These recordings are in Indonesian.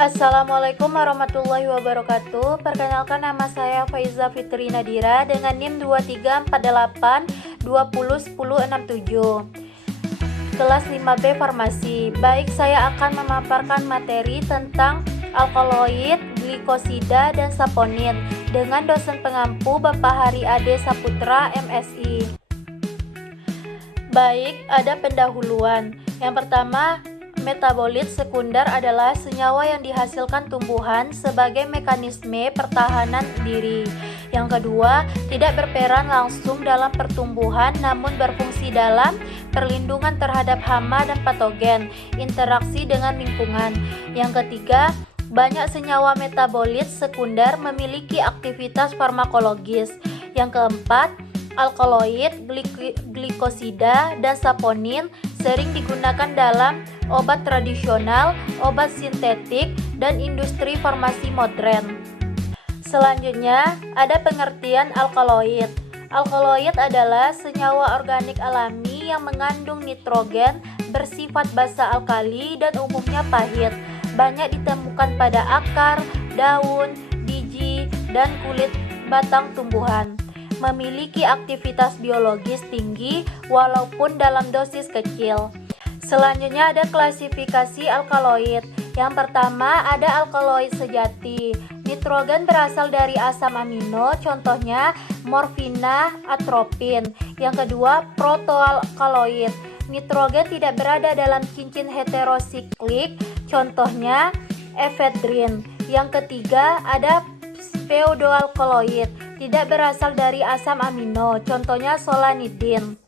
Assalamualaikum warahmatullahi wabarakatuh. Perkenalkan, nama saya Faiza Fitri Nadira dengan NIM 2348201067. Kelas 5B Farmasi. Baik, saya akan memaparkan materi tentang alkaloid, glikosida, dan saponin dengan dosen pengampu Bapak Hari Ade Saputra, MSI. Baik, ada pendahuluan. Yang pertama, metabolit sekunder adalah senyawa yang dihasilkan tumbuhan sebagai mekanisme pertahanan diri. Yang kedua, tidak berperan langsung dalam pertumbuhan namun berfungsi dalam perlindungan terhadap hama dan patogen, interaksi dengan lingkungan. Yang ketiga, banyak senyawa metabolit sekunder memiliki aktivitas farmakologis. Yang keempat, alkaloid, glikosida, dan saponin sering digunakan dalam obat tradisional, obat sintetik, dan industri farmasi modern. Selanjutnya, ada pengertian alkaloid. Alkaloid adalah senyawa organik alami yang mengandung nitrogen, bersifat basa alkali, dan umumnya pahit. Banyak ditemukan pada akar, daun, biji, dan kulit batang tumbuhan. Memiliki aktivitas biologis tinggi walaupun dalam dosis kecil. Selanjutnya ada klasifikasi alkaloid. Yang pertama ada alkaloid sejati. Nitrogen berasal dari asam amino, contohnya morfina, atropin. Yang kedua protoalkaloid. Nitrogen tidak berada dalam cincin heterosiklik, contohnya efedrin. Yang ketiga ada pseudoalkaloid. Tidak berasal dari asam amino, contohnya solanidin.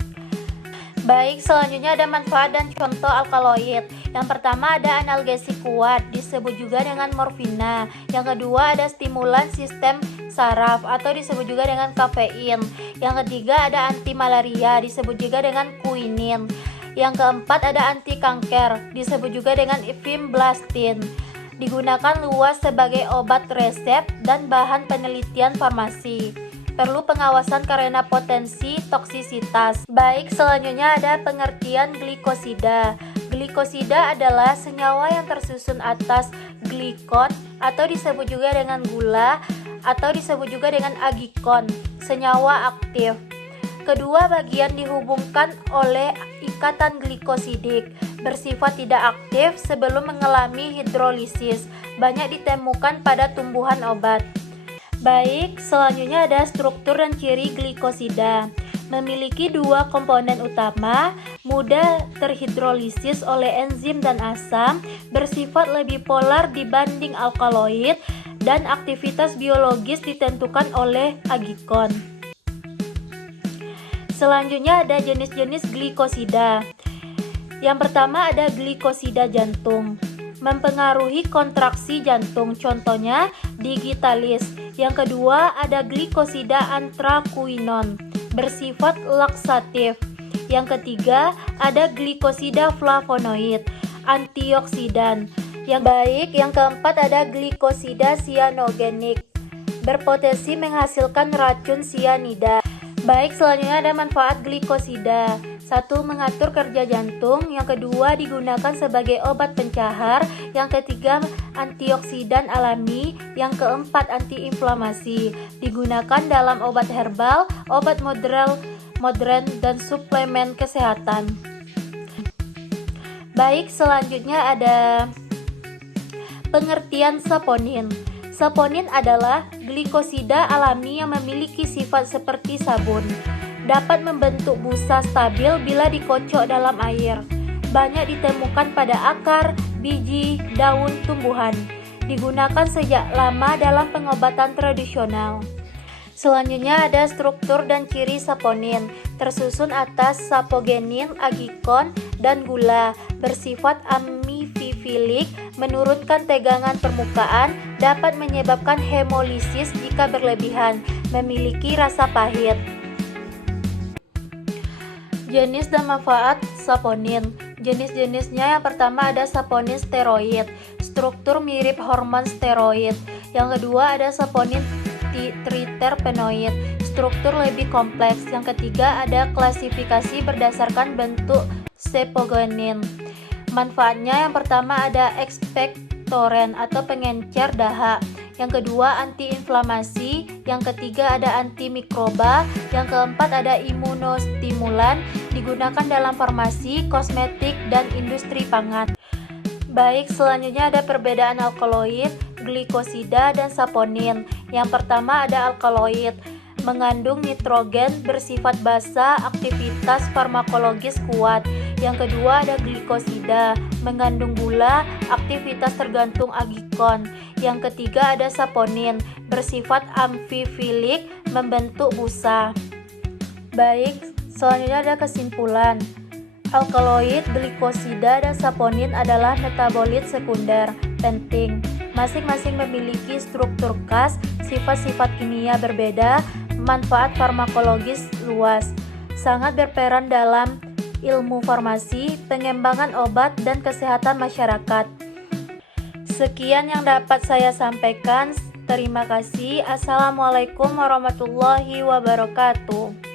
Baik, selanjutnya ada manfaat dan contoh alkaloid. Yang pertama ada analgesik kuat, disebut juga dengan morfina. Yang kedua ada stimulan sistem saraf atau disebut juga dengan kafein. Yang ketiga ada anti malaria, disebut juga dengan quinin. Yang keempat ada anti kanker, disebut juga dengan vimblastin. Digunakan luas sebagai obat resep dan bahan penelitian farmasi. Perlu pengawasan karena potensi toksisitas. Baik, selanjutnya ada pengertian glikosida. Glikosida adalah senyawa yang tersusun atas glikon atau disebut juga dengan gula atau disebut juga dengan agikon, senyawa aktif. Kedua bagian dihubungkan oleh ikatan glikosidik, bersifat tidak aktif sebelum mengalami hidrolisis. Banyak ditemukan pada tumbuhan obat. Baik, selanjutnya ada struktur dan ciri glikosida. Memiliki dua komponen utama, mudah terhidrolisis oleh enzim dan asam, bersifat lebih polar dibanding alkaloid, dan aktivitas biologis ditentukan oleh agikon. Selanjutnya ada jenis-jenis glikosida. Yang pertama ada glikosida jantung, mempengaruhi kontraksi jantung, contohnya digitalis. Yang kedua ada glikosida antrakuinon, bersifat laksatif. Yang ketiga ada glikosida flavonoid, antioksidan. Yang keempat ada glikosida sianogenik, berpotensi menghasilkan racun sianida. Baik, selanjutnya ada manfaat glikosida. 1. Mengatur kerja jantung. Yang kedua, digunakan sebagai obat pencahar. Yang ketiga, antioksidan alami. Yang keempat, antiinflamasi. Digunakan dalam obat herbal, obat modern, dan suplemen kesehatan. Baik, selanjutnya ada pengertian saponin. Saponin adalah glikosida alami yang memiliki sifat seperti sabun. Dapat membentuk busa stabil bila dikocok dalam air. Banyak ditemukan pada akar, biji, daun tumbuhan. Digunakan sejak lama dalam pengobatan tradisional. Selanjutnya ada struktur dan ciri saponin. Tersusun atas sapogenin, agikon, dan gula. Bersifat amififilik, menurunkan tegangan permukaan, dapat menyebabkan hemolisis jika berlebihan, memiliki rasa pahit. Jenis dan manfaat saponin. Jenis-jenisnya yang pertama ada saponin steroid, struktur mirip hormon steroid. Yang kedua ada saponin triterpenoid, struktur lebih kompleks. Yang ketiga ada klasifikasi berdasarkan bentuk sapogenin. Manfaatnya yang pertama ada eksiktoren atau pengencer dahak. Yang kedua antiinflamasi, yang ketiga ada antimikroba, yang keempat ada imunostimulan, digunakan dalam farmasi, kosmetik, dan industri pangan. Baik, selanjutnya ada perbedaan alkaloid, glikosida, dan saponin. Yang pertama ada alkaloid, mengandung nitrogen, bersifat basa, aktivitas farmakologis kuat. Yang kedua ada glikosida, mengandung gula, aktivitas tergantung agikon. Yang ketiga ada saponin, bersifat amfifilik, membentuk busa. Baik, selanjutnya ada kesimpulan. Alkaloid, glikosida, dan saponin adalah metabolit sekunder penting. Masing-masing memiliki struktur khas, sifat-sifat kimia berbeda, manfaat farmakologis luas, sangat berperan dalam ilmu farmasi, pengembangan obat, dan kesehatan masyarakat. Sekian yang dapat saya sampaikan. Terima kasih. Assalamualaikum warahmatullahi wabarakatuh.